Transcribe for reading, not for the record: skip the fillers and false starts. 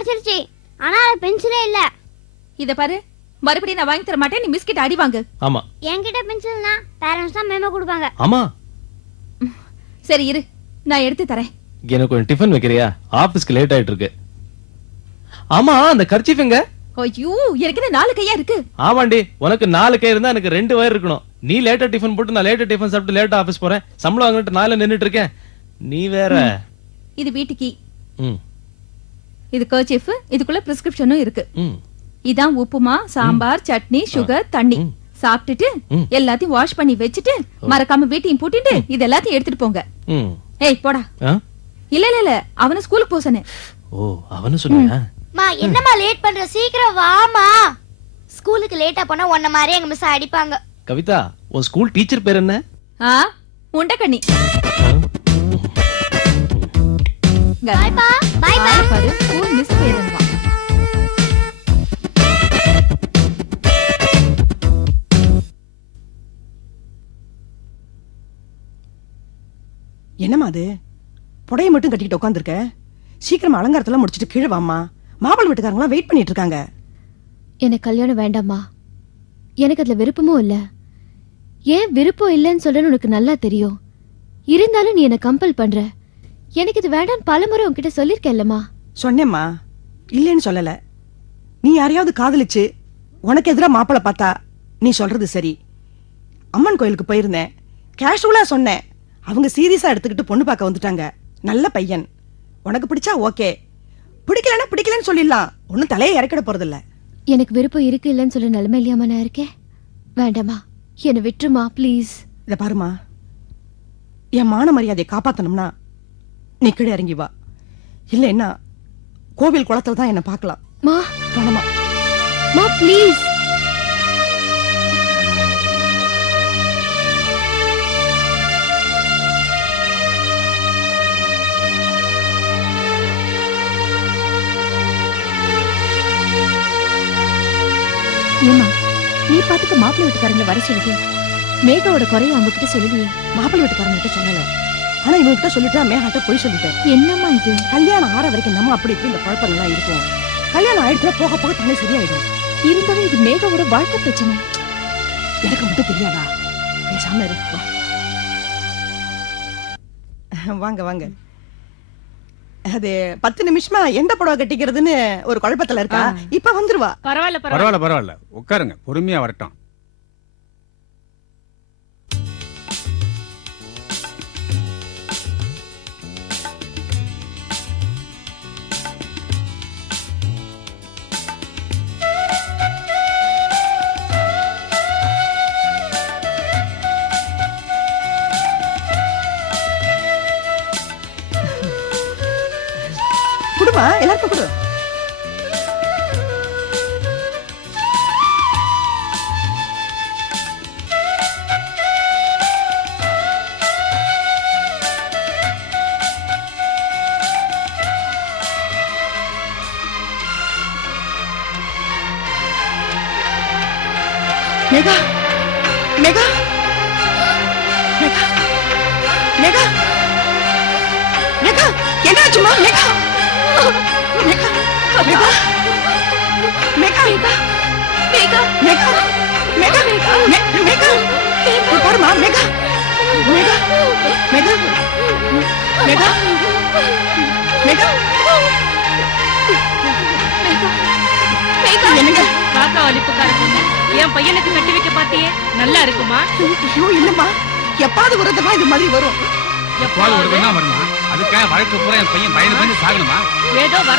கிடைச்சிருச்சு. ஆனா பென்சிலே இல்ல. இத பாரு, மறுபடியும் நான் வாங்கி தர மாட்டேன். நீ மிஸ்கிட்ட அடி வாங்கு. ஆமா. என்கிட்ட பென்சில்னா பேரண்ட்ஸ் தான் மெமோ கொடுப்பாங்க. ஆமா. சரி இரு, நான் எடுத்து தரேன். எனக்கு கொஞ்சம் டிஃபன் வைக்கிறியா? ஆபீஸ்க்கு லேட் ஆயிட்டு இருக்கு. ஆமா, அந்த கர்ச்சீஃப் எங்க? ஐயோ, எனக்கு 4 கையா இருக்கு. ஆமாண்டி, உனக்கு 4 கை இருந்தா எனக்கு 2 வயிறு இருக்கணும். நீ லேட்டா டிஃபன் போட்டு நான் லேட்டா டிஃபன் சாப்பிட்டு லேட்டா ஆபீஸ் போறேன். சம்பளம் வாங்கிட்டு நாள நின்னுட்டு இருக்கேன். நீ வேற. இது வீட்டுக்கு. இது கர்ச்சீஃப், இதுக்குள்ள பிரிஸ்கிரிப்ஷனும் இருக்கு. இதான் உப்புமா, சாம்பார், சட்னி, சுகர், தண்ணி. சாப்பிட்டுட்டு எல்லாத்தையும் வாஷ் பண்ணி வச்சுட்டு மறக்காம வீட்டையும் பூட்டிட்டு இது எல்லாத்தையும் எடுத்துட்டு போங்க. ஏய் போடா. இல்ல இல்ல இல்ல, அவன ஸ்கூலுக்கு போ சொன்னேன். ஓ, அவனு சொன்னியா? மா என்னம்மா லேட் பண்ற, சீக்கிரம் வாமா. ஸ்கூலுக்கு லேட்டா போனா உன்ன மாதிரி எங்க மிஸ் அடிப்பாங்க. கவிதா, உன் ஸ்கூல் டீச்சர் பேர் என்ன? உண்டக்கண்ணி. பை பா. பை பா. பாரு, ஸ்கூல் மிஸ் பேர் என்ன? என்னம்மா அது? புடைய மட்டும் கட்டிக்கிட்டு உட்காந்துருக்க. சீக்கிரமா அலங்காரத்தெல்லாம் முடிச்சிட்டு கீழே வாமா. மாப்பிள்ளை வீட்டுக்காரங்களாம் வெயிட் பண்ணிட்டு இருக்காங்க. எனக்கு கல்யாணம் வேண்டாமா. எனக்கு அதுல விருப்பமும் இல்ல. ஏன் விருப்பம் இல்லைன்னு சொல்றேன்னு உனக்கு நல்லா தெரியும். இருந்தாலும் நீ என்ன கம்பல் பண்ற. எனக்கு இது வேண்டான்னு பலமுறை உன்கிட்ட சொல்லிருக்கேன்லம்மா. சொன்னேம்மா, இல்லைன்னு சொல்லல. நீ யாரையாவது காதலிச்சு உனக்கு எதிராக மாப்பிள்ளை பார்த்தா நீ சொல்றது சரி. அம்மன் கோயிலுக்கு போயிருந்தேன். கேஷுவலா சொன்னேன். அவங்க சீரியஸா எடுத்துக்கிட்டு பொண்ணு பார்க்க வந்துட்டாங்க. நல்ல பையன். உனக்கு பிடிச்சா ஓகே, பிடிக்கலன்னா பிடிக்கலன்னு சொல்லிடலாம். ஒன்னும் தலையை இறக்கிட போறது இல்ல. எனக்கு விருப்பம் இருக்கு இல்லன்னு சொல்ல நிலைமை இல்லையாமா நான் இருக்கேன். வேண்டாமா, என்னை விட்டுருமா ப்ளீஸ். இத பாருமா, என் மான மரியாதையை காப்பாத்தணும்னா நீ கீழே இறங்கி வா. இல்லைன்னா கோவில் குளத்துல தான் என்ன பார்க்கலாம். மா வேணாமா மா ப்ளீஸ். ஏமா, நீ பாட்டுக்கு மாப்பிள்ளை வீட்டுக்காரங்க வர சொல்லுது. மேகாவோட குறைய அவங்க கிட்ட சொல்லுவியே. மாப்பிள்ளை வீட்டுக்காரங்க கிட்ட சொல்லல. ஆனா இவங்க கிட்ட சொல்லிட்டா மேகாட்ட போய் சொல்லிட்டேன். என்னம்மா இது? கல்யாணம் ஆற வரைக்கும் நம்ம அப்படி இப்படி இந்த குழப்பங்கள்லாம் இருக்கும். கல்யாணம் ஆயிடுச்சுன்னா போக போக தண்ணி சரியாயிடும். இருந்தாலும் இது மேகாவோட வாழ்க்கை பிரச்சனை. எனக்கு மட்டும் தெரியாதா? பேசாம இரு. வாங்க வாங்க. அது 10 நிமிஷமா எந்த புடவை கட்டிக்கிறதுன்னு ஒரு குழப்பத்துல இருக்கா. இப்ப வந்துருவா. பரவாயில்ல பரவாயில்ல பரவாயில்ல, உட்காருங்க, பொறுமையா வரட்டும். குடுமா, எல்லாருக்கும் குடு. மேகா மேகா மேகா மேகா மேகா, என்னாச்சுமா? மேகா மேகா மேகா மேகா மேகா மேகா மேகா மேகா மேகா பாருமா. மேகா மேகா மேகா மேகா மேகா என்னங்க காக்கா வலிப்புக்கார பொண்ணு என் பையனுக்கு கட்டி வைக்க பாத்தியே, நல்லா இருக்குமா? ஐயோ இல்லம்மா, எப்பாவது ஒரு தடவை இது மாதிரி வரும். எப்பாவது ஒரு தடவை வருமா? அதுக்காக வழக்கு பூரா என் பையன் பயந்து பயந்து சாகணுமா? ஏதோ வர